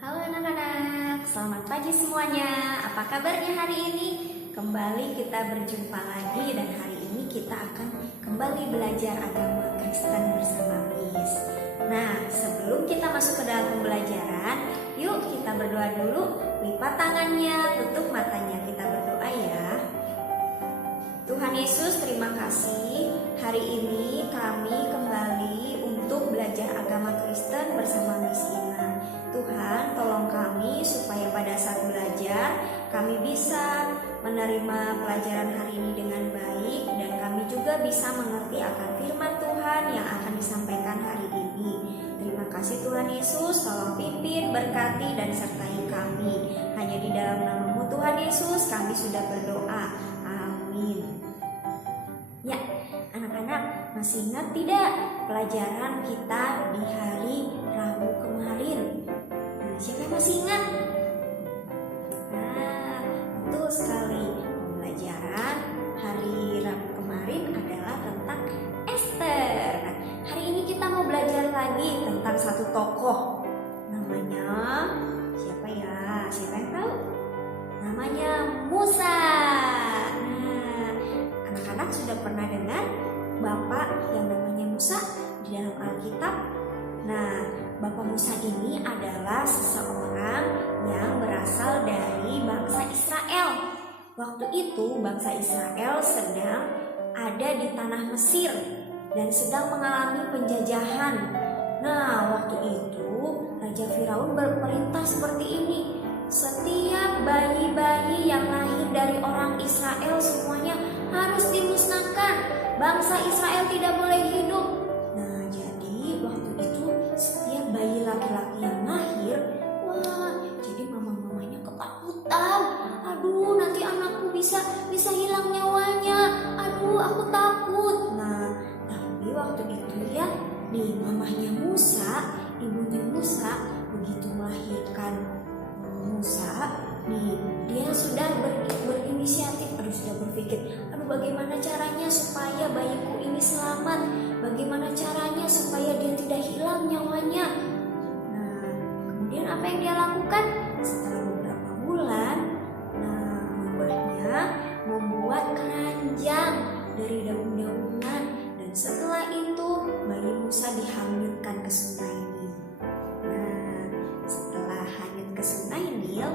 Halo anak-anak, selamat pagi semuanya. Apa kabarnya hari ini? Kembali kita berjumpa lagi dan hari ini kita akan kembali belajar agama Kristen bersama Miss. Nah, sebelum kita masuk ke dalam pembelajaran, yuk kita berdoa dulu. Lipat tangannya, tutup matanya, kita berdoa ya. Tuhan Yesus, terima kasih. Hari ini kami kembali untuk belajar agama Kristen bersama Miss Ina. Tuhan, tolong kami supaya pada saat belajar kami bisa menerima pelajaran hari ini dengan baik dan kami juga bisa mengerti akan firman Tuhan yang akan disampaikan hari ini. Terima kasih Tuhan Yesus, tolong pimpin, berkati dan sertai kami. Hanya di dalam nama-Mu Tuhan Yesus kami sudah berdoa. Amin. Ya, anak-anak masih ingat tidak pelajaran kita di hari Rabu kemarin? Nah, siapa yang masih ingat? Nah, betul sekali. Pembelajaran hari Rabu kemarin adalah tentang Ester. Nah, hari ini kita mau belajar lagi tentang satu tokoh. Namanya siapa ya? Siapa yang tahu? Namanya Musa. Anak-anak sudah pernah dengar Bapak yang namanya Musa di dalam Alkitab? Nah, Bapak Musa ini adalah seseorang yang berasal dari bangsa Israel. Waktu itu bangsa Israel sedang ada di tanah Mesir dan sedang mengalami penjajahan. Nah, waktu itu Raja Firaun berperintah seperti ini. Setiap bayi-bayi yang lahir dari orang Israel semuanya harus dimusnahkan. Bangsa Israel tidak boleh hidup. Nah, jadi waktu itu setiap bayi laki-laki yang lahir, jadi mama-mamanya ketakutan. Aduh, nanti anakku bisa hilang nyawanya. Aduh, aku takut. Nah, tapi waktu itu ya, nih mamahnya Musa, ibunya Musa begitu melahirkan Musa, dia sudah berinisiatif, sudah berpikir, bagaimana caranya supaya bayiku ini selamat? Bagaimana caranya supaya dia tidak hilang nyawanya? Nah, kemudian apa yang dia lakukan? Setelah beberapa bulan, mamahnya membuat keranjang dari daun-daunan dan setelah itu bayi Musa dihanyutkan ke sungai Nil. Nah, setelah hanyut ke sungai Nil,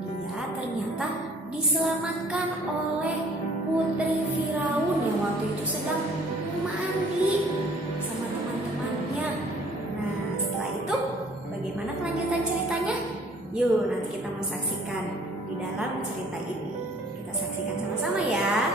dia ternyata diselamatkan oleh putri Firaun yang waktu itu sedang mandi sama teman-temannya. Nah, setelah itu bagaimana kelanjutan ceritanya? Yuk, nanti kita mau saksikan di dalam cerita ini. Kita saksikan sama-sama ya.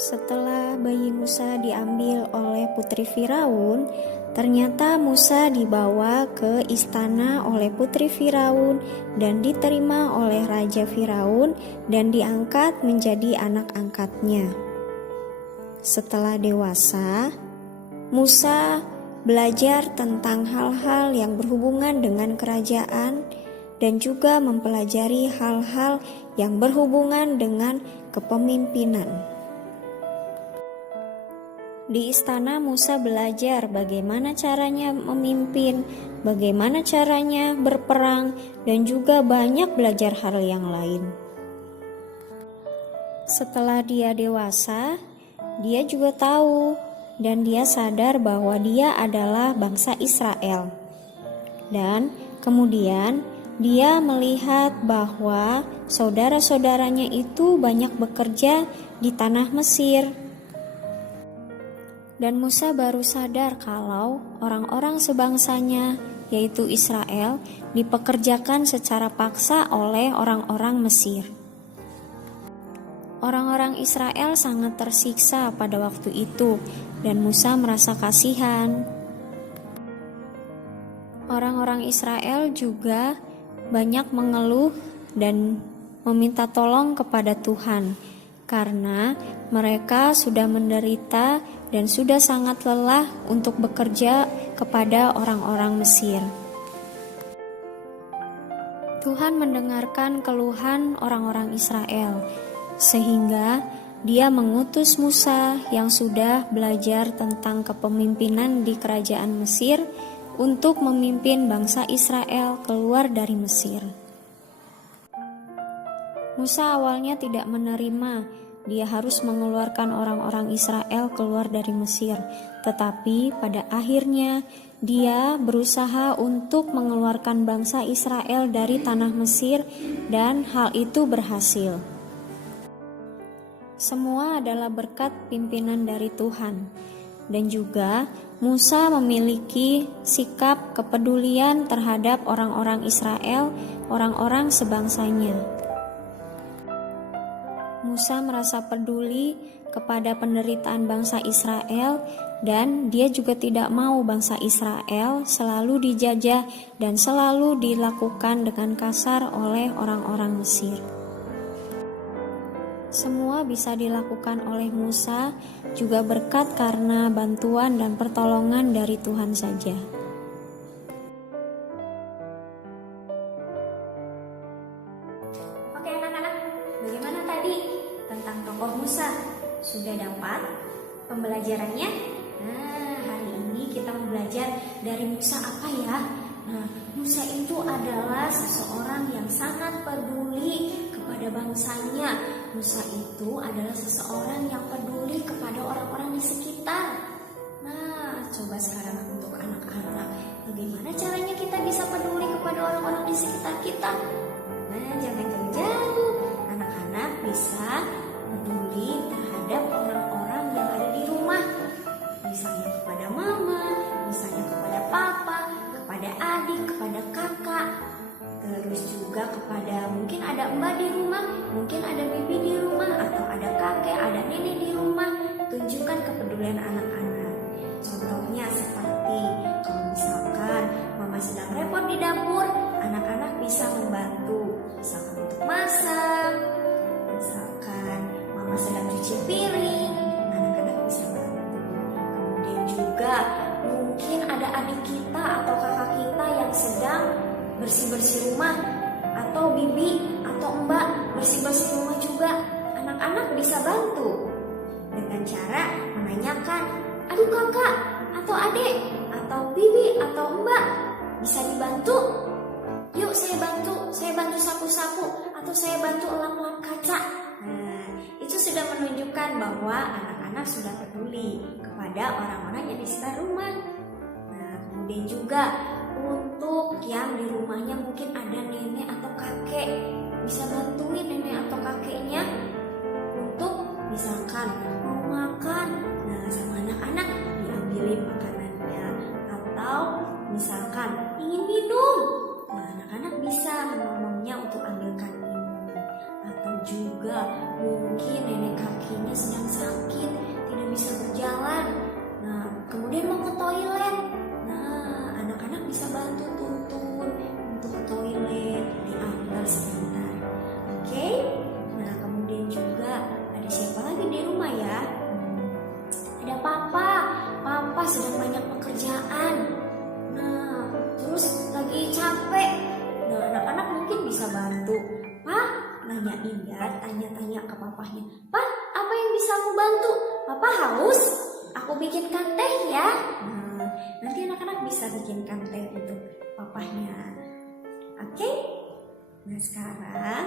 Setelah bayi Musa diambil oleh putri Firaun, ternyata Musa dibawa ke istana oleh putri Firaun dan diterima oleh Raja Firaun dan diangkat menjadi anak angkatnya. Setelah dewasa, Musa belajar tentang hal-hal yang berhubungan dengan kerajaan dan juga mempelajari hal-hal yang berhubungan dengan kepemimpinan. Di istana Musa belajar bagaimana caranya memimpin, bagaimana caranya berperang, dan juga banyak belajar hal yang lain. Setelah dia dewasa, dia juga tahu dan dia sadar bahwa dia adalah bangsa Israel. Dan kemudian dia melihat bahwa saudara-saudaranya itu banyak bekerja di tanah Mesir. Dan Musa baru sadar kalau orang-orang sebangsanya, yaitu Israel, dipekerjakan secara paksa oleh orang-orang Mesir. Orang-orang Israel sangat tersiksa pada waktu itu, dan Musa merasa kasihan. Orang-orang Israel juga banyak mengeluh dan meminta tolong kepada Tuhan, karena mereka sudah menderita dan sudah sangat lelah untuk bekerja kepada orang-orang Mesir. Tuhan mendengarkan keluhan orang-orang Israel, sehingga Dia mengutus Musa yang sudah belajar tentang kepemimpinan di kerajaan Mesir untuk memimpin bangsa Israel keluar dari Mesir. Musa awalnya tidak menerima dia harus mengeluarkan orang-orang Israel keluar dari Mesir, tetapi pada akhirnya dia berusaha untuk mengeluarkan bangsa Israel dari tanah Mesir dan hal itu berhasil. Semua adalah berkat pimpinan dari Tuhan, dan juga Musa memiliki sikap kepedulian terhadap orang-orang Israel, orang-orang sebangsanya. Musa merasa peduli kepada penderitaan bangsa Israel, dan dia juga tidak mau bangsa Israel selalu dijajah dan selalu dilakukan dengan kasar oleh orang-orang Mesir. Semua bisa dilakukan oleh Musa juga berkat karena bantuan dan pertolongan dari Tuhan saja. Oke anak-anak, bagaimana tadi tentang tokoh Musa? Sudah dapat pembelajarannya? Nah, hari ini kita belajar dari Musa apa ya? Nah, Musa itu adalah seseorang yang sangat peduli kepada bangsanya. Musa itu adalah seseorang yang peduli kepada orang-orang di sekitar. Nah, coba sekarang untuk anak-anak, bagaimana caranya kita bisa peduli kepada orang-orang di sekitar kita? Nah, jangan jauh-jauh. Anak-anak bisa peduli terhadap orang-orang yang ada di rumah. Misalnya kepada mama, misalnya kepada papa, kepada adik, kepada kakak. Terus juga kepada mungkin ada mbak di rumah, mungkin ada bibi di rumah, atau ada kakek, ada nenek di rumah. Tunjukkan kepedulian anak-anak. Contohnya seperti kalau misalkan mama sedang repot di dapur, anak-anak bisa membantu. Misalkan untuk masak, misalkan mama sedang cuci piring, anak-anak bisa bantu. Kemudian juga mungkin ada adik kita atau kakak kita yang sedang bersih-bersih rumah, atau bibi atau mbak bersih-bersih rumah juga, anak-anak bisa bantu dengan cara menanyakan, aduh kakak atau adik atau bibi atau mbak bisa dibantu? Yuk saya bantu sapu-sapu, atau saya bantu lap-lap kaca. Nah, itu sudah menunjukkan bahwa anak-anak sudah peduli kepada orang-orang yang di sekitar rumah. Nah, kemudian juga untuk yang di rumahnya mungkin ada nenek atau kakek, bisa bantuin nenek atau kakeknya untuk misalkan mau makan, nah sama anak-anak diambilin makanannya, atau misalkan ingin minum, nah anak-anak bisa menolongnya untuk ambilkan minum. Atau juga mungkin nenek kakeknya sedang sakit, tidak bisa berjalan, nah kemudian mau ke toilet, nah anak-anak bisa bantu tuntun untuk ke toilet, diantar sebentar. Oke? Nah kemudian juga ada siapa lagi di rumah ya? Ada papa sedang banyak pekerjaan, nah terus lagi capek, nah anak-anak mungkin bisa bantu. Pak, nanyain ya, tanya-tanya ke papahnya, Pak, apa yang bisa aku bantu? Papa haus? Aku bikinkan teh ya. Nah, nanti anak-anak bisa bikinkan teh untuk papahnya. Oke? Nah sekarang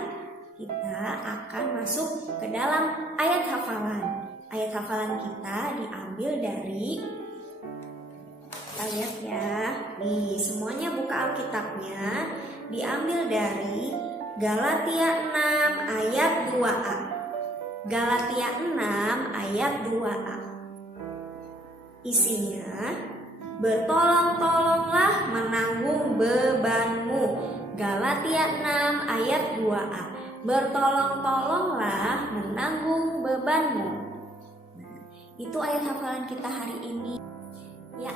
kita akan masuk ke dalam ayat hafalan. Ayat hafalan kita diambil dari, kita lihat ya, nih semuanya buka Alkitabnya, diambil dari Galatia 6 ayat 2a. Galatia 6 ayat 2a. Isinya, bertolong-tolonglah menanggung bebanmu. Galatia 6 ayat 2a. Bertolong-tolonglah menanggung bebanmu. Nah, itu ayat hafalan kita hari ini. Ya,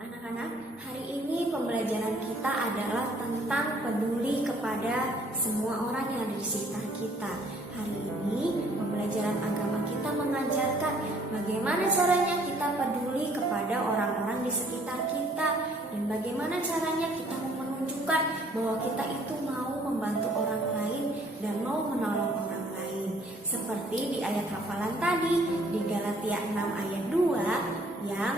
anak-anak, hari ini pembelajaran kita adalah tentang peduli kepada semua orang yang ada di sekitar kita. Hari ini pembelajaran agama kita mengajarkan bagaimana caranya kita peduli kepada orang-orang di sekitar kita, dan bagaimana caranya kita menunjukkan bahwa kita itu mau membantu orang lain dan mau menolong orang lain. Seperti di ayat hafalan tadi di Galatia 6 ayat 2 yang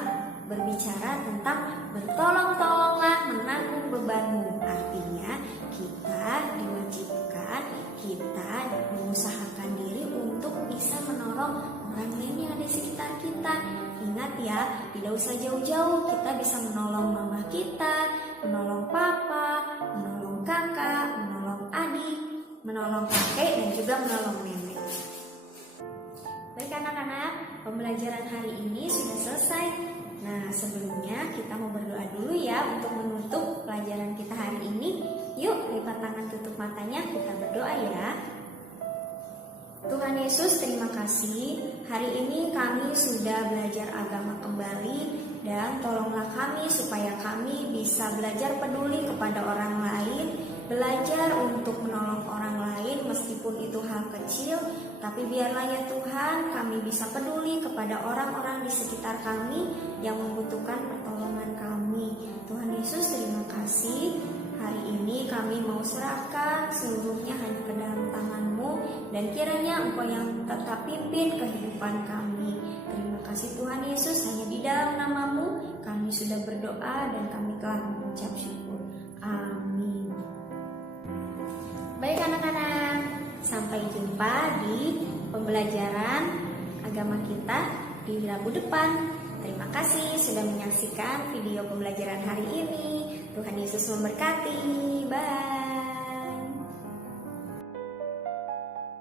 berbicara tentang bertolong-tolonglah menanggung bebanmu. Artinya kita diwajibkan, kita mengusahakan diri untuk bisa menolong orang lain yang ada di sekitar kita. Ingat ya, tidak usah jauh-jauh, kita bisa menolong mama kita, menolong papa, menolong kakak, menolong adik, menolong kakek, dan juga menolong nenek. Baik anak-anak, pembelajaran hari ini sudah selesai. Nah, sebelumnya kita mau berdoa dulu ya untuk menutup pelajaran kita hari ini. Yuk, lipat tangan, tutup matanya, kita berdoa ya. Tuhan Yesus, terima kasih. Hari ini kami sudah belajar agama kembali, dan tolonglah kami supaya kami bisa belajar peduli kepada orang lain, belajar untuk menolong orang lain meskipun itu hal kecil, tapi biarlah ya Tuhan kami bisa peduli kepada orang-orang di sekitar kami yang membutuhkan pertolongan kami. Tuhan Yesus, terima kasih. Hari ini kami mau serahkan seluruhnya hanya ke dalam tangan-Mu, dan kiranya Engkau yang tetap pimpin kehidupan kami. Terima kasih Tuhan Yesus, hanya di dalam nama-Mu kami sudah berdoa dan kami telah mengucap syukur. Amin. Baik anak-anak, sampai jumpa di pembelajaran agama kita di Rabu depan. Terima kasih sudah menyaksikan video pembelajaran hari ini. Tuhan Yesus memberkati. Bye.